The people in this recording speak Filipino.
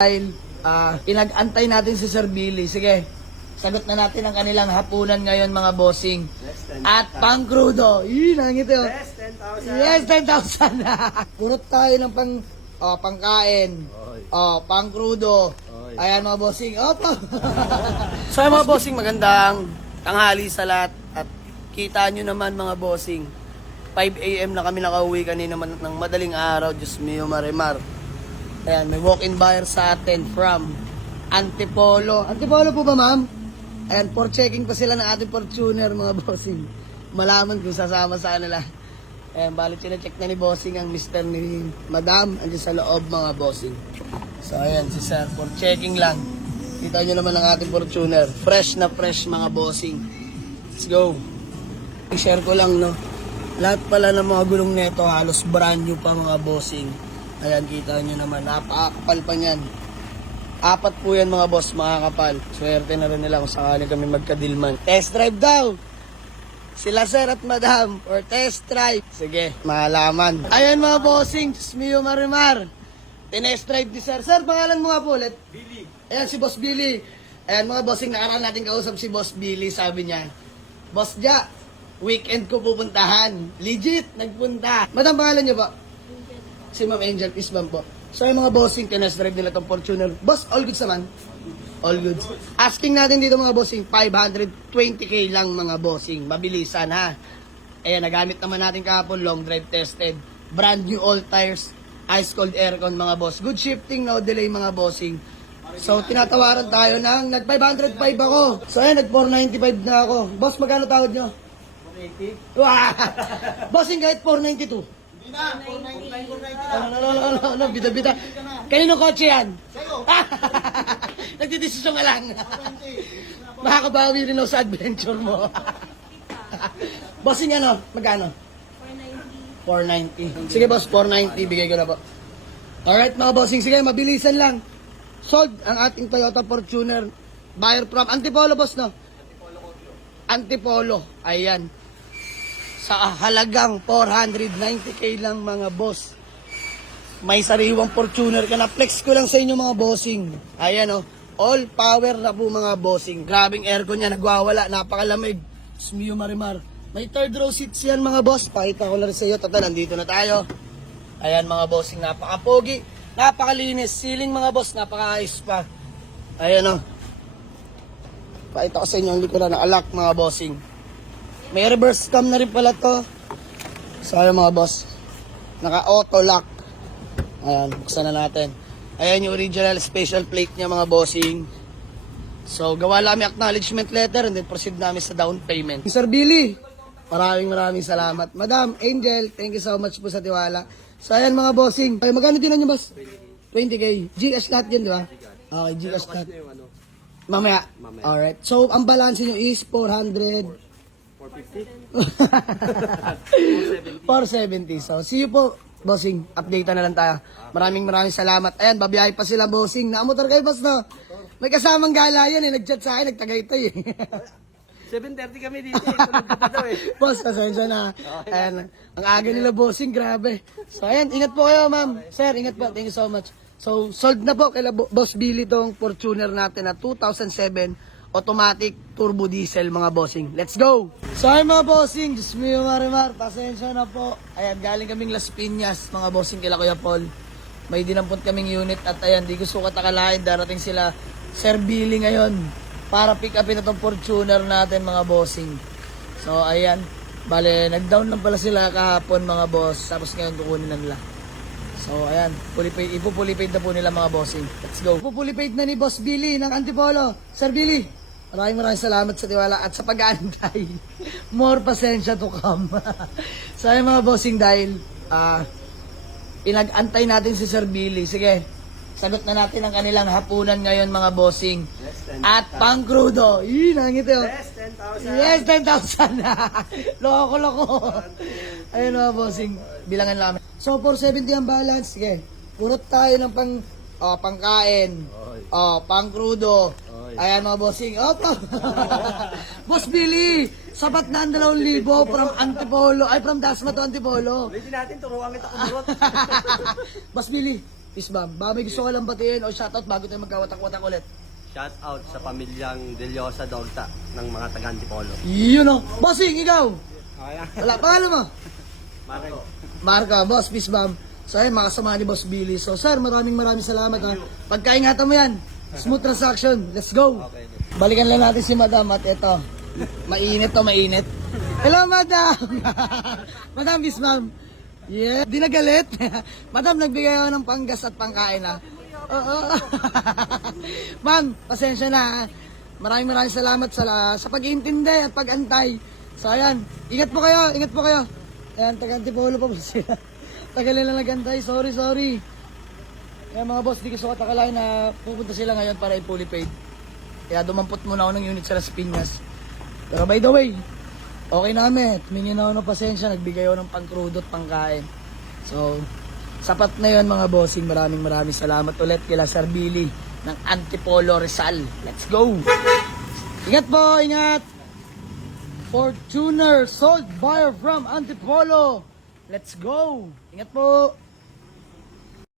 Dahil pinag-antay natin si Sir Billy. Sige, sagot na natin ang kanilang hapunan ngayon mga bossing. At pang crudo. Nangiti oh. Yes, 10,000. Purot tayo ng pangkain. Pang crudo. Ayan mga bossing. Opo. So mga bossing, magandang tanghali sa lahat. At kita nyo naman mga bossing, 5 AM na kami nakauwi kanina ng madaling araw. Diyos mio marimar. Ayan, may walk-in buyer sa atin from Antipolo. Antipolo po ba, ma'am? Ayan, for checking pa sila ng ating Fortuner, mga bossing. Malaman kung sasama sa kanila. Ayan, balik check na ni bossing ang mister ni madam. Andiyan sa loob, mga bossing. So, ayan, si sir, for checking lang. Kita nyo naman ang ating Fortuner. Fresh na fresh, mga bossing. Let's go. I-share ko lang, no? Lahat pala ng mga gulong neto, halos brand new pa, mga bossing. Ayan, kita nyo naman, napakakapal pa niyan. 4 po yan mga boss, makakapal. Swerte na rin nila kung sakali kami magkadilman. Test drive daw! Sila sir at madam, or test drive. Sige, malaman. Ayan mga bossing, Mio Marimar. Tinest drive ni sir. Sir, pangalan mo nga po ulit? Billy. Ayan, si Boss Billy. Ayan mga bossing, nakaraan natin kausap si Boss Billy. Sabi niya, Boss Ja, weekend ko pupuntahan. Legit, nagpunta. Madam, pangalan niyo ba? Si Ma'am Angel, peace bomb po. So yung mga bossing, tinest drive nila itong Fortuner. Boss, all goods naman? All goods. Asking natin dito mga bossing, 520k lang mga bossing. Mabilisan ha. Ayan, nagamit naman natin kahapon, long drive tested. Brand new all tires, ice cold aircon mga boss. Good shifting, no delay mga bossing. So tinatawaran tayo ng nag 505 ako. So ayan, nag 495 na ako. Boss, magkano tawad nyo? 480. Bossing, kahit 492. No, bida-bida. Kanino kotse yan? Sa'yo. Nagdidesisyon ka lang. Makakabawi rin ako sa adventure mo. Bossing ano? Magkano? 490. Sige boss, 490. Bigay ko na po. Alright mga bossing, sige, mabilisan lang. Sold ang ating Toyota Fortuner. Buyer from Antipolo, boss, no? Antipolo. Ayan. Sa halagang 490k lang mga boss. May sariwang Fortuner ka na. Flex ko lang sa inyo mga bossing. Ayan oh. All power na po mga bossing. Grabing aircon niya. Nagwawala. Napakalamig. Mio Marimar. May third row seats yan mga boss. Pakita ko lang sa iyo. Total, nandito na tayo. Ayan mga bossing. Napakapogi. Napakalinis. Ceiling mga boss. Napakaayos pa. Ayan oh. Pakita ko sa inyo ang likuran na alak mga bossing. May reverse cam na rin pala to. So ayan mga boss, naka-auto lock. Ayan, buksan na natin. Ayan yung original special plate niya mga bossing. So gawa lang kami acknowledgement letter and then proceed namin sa down payment. Sir Billy, maraming salamat. Madam Angel, thank you so much po sa tiwala. So ayan mga bossing. Ay, magkano din nyo boss? 20k. GS lahat yun, di ba? Okay, GS lahat. Mamaya. Alright. So ang balance nyo is 400. 470. So, see you po, bossing. Update na lang tayo. Maraming salamat. Ayan, babiyahe pa sila, bossing. Nakamotor kayo, boss, no? May kasamang gala yan, eh. Nag-chat sa akin, nagtagaytay, eh. 7:30 kami dito, eh. Tulog ka pa daw, eh. Boss, pasensya na. Ayan, ang aga nila, bossing, grabe. So, ayan, ingat po kayo, ma'am. Sir, ingat po. Thank you so much. So, sold na po kay Boss Billy tong Fortuner natin na 2007 automatic turbo diesel mga bossing. Let's go! So ay mga bossing, Diyos mio marimar, pasensya na po. Ayan, galing kaming Las Piñas mga bossing kila Kuya Paul. May dinampot kaming unit at ayan, di gusto katakalain, darating sila Sir Billy ngayon para pick upin na itong Fortuner natin mga bossing. So ayan, bale, nag-down lang pala sila kahapon mga boss, tapos ngayon kukunin na nila. So ayan, ipo-fully-paid na po nila mga bossing. Let's go! Ipo-fully-paid na ni Boss Billy ng Antipolo. Sir Billy, maraming salamat sa tiwala at sa pag-aantay. More pasensya to come. So ayan mga bossing, dahil pinag-antay natin si Sir Billy. Sige, sagot na natin ang kanilang hapunan ngayon mga bossing. At pang crudo. Nangiti oh. Yes, 10,000. Loko. Ayun mga bossing, bilangan namin. So 470 ang balance. Sige, purot tayo ng pangkain. Pang crudo. Ayan mga bossing. Opo. Boss Billy, sapat na ang 2,000 from Antipolo. Ay, from Dasma to Antipolo. Ulitin natin, turuan kita kumurot. Boss Billy, Peace bomb. Baka may gusto ka lang batiin o shoutout bago tayo magkawatak-watak ulit. Shout out sa pamilyang Deliosa Dogta ng mga taga-Antipolo. Yun o. Bossing, ikaw. Okay lang. Wala, pangalan mo? Marco. Marka, boss, peace bomb. So ayun, makasama ni Boss Billy. So sir, maraming salamat ha. Pagkaingatan mo yan. Smooth transaction. Let's go. Okay. Balikan lang natin si Madam at ito. Mainit to, mainit. Hello, Madam! Madam, peace bomb. Yeah, di nagalit. Madam, nagbigay ako ng panggas at pangkain ha. Oo. Ma'am, pasensya na ha. Maraming salamat sa pag-iintindi at pag-antay. So ayan, ingat po kayo. Ayan, taga-Antipolo pa po sila. Tagal nila nag-antay, sorry. Kaya mga boss, di ko sukat akalain na pupunta sila ngayon para i-fully paid. Kaya dumampot muna ako ng unit sa Las Piñas. Pero by the way, okay na kami. Tumingin ako ng pasensya, nagbigay ako ng pangkrudo at pangkain. So, sapat na yun mga bossing. Maraming salamat ulit kila Sir Billy ng Antipolo Rizal. Let's go! Ingat po, ingat! Fortuner sold buyer from Antipolo. Let's go! Ingat po!